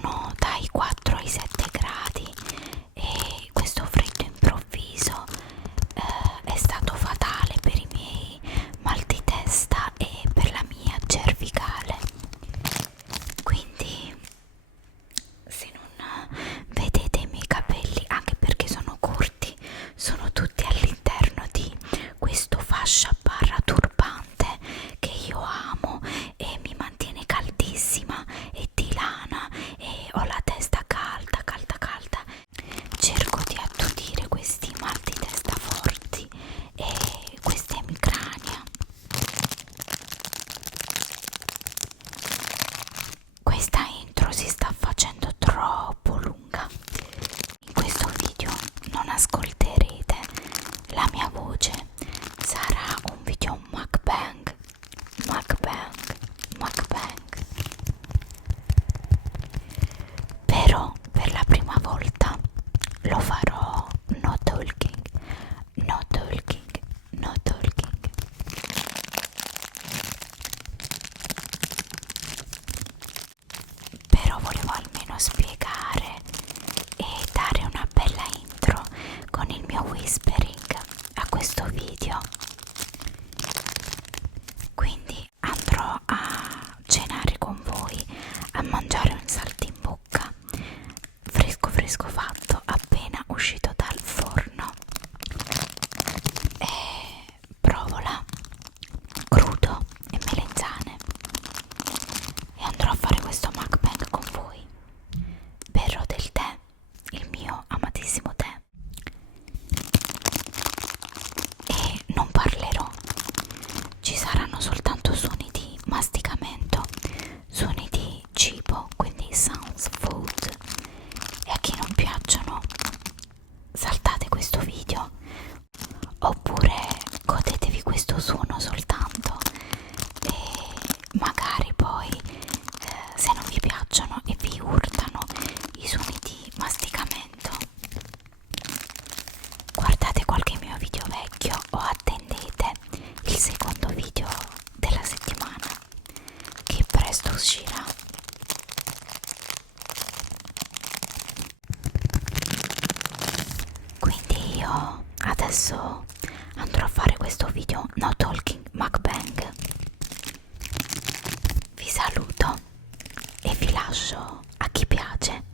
sono dai 4 ai 7 gradi e questo freddo improvviso è stato fatale per i miei mal di testa e per la mia cervicale. Quindi se non vedete i miei capelli, anche perché sono corti, sono tutti all'interno di questo fascia barra turbante che io amo e mi mantiene caldissima e di lana, e ho la testa calda, calda, calda. Cerco di attutire questi mal di testa forti e queste emicrania. Questa intro si sta facendo troppo lunga. In questo video non ascolterete la mia voce, sarà un video mukbang, mukbang, mukbang. Però per la prima volta lo farò no talking, no talking, no talking. Però volevo almeno spiegare e dare una bella intro con il mio whispering a questo video. Quindi andrò a cenare con voi, a mangiare un saltimbocca fresco fresco fatto appena uscito dal forno, e provola crudo e melenzane, e andrò a fare questo mukbang con voi. Berrò del tè, il mio amatissimo tè, e non parlerò. Ci saranno soltanto suoni di masticamento, suoni di cibo, quindi sounds food. E a chi non piacciono, saltate questo video, oppure godetevi questo suono soltanto e magari poi se non vi piacciono e vi urtano i suoni di masticamento, guardate qualche mio video vecchio o attendete il secondo video della settimana che presto uscirà. Quindi io adesso andrò a fare questo video no talking mukbang. Vi saluto e vi lascio, a chi piace,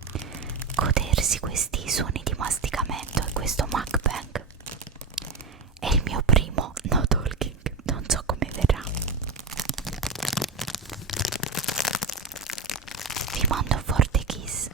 godersi questi suoni di masticamento e questo mukbang. È il mio primo no talking, non so come verrà. Vi mando un forte kiss.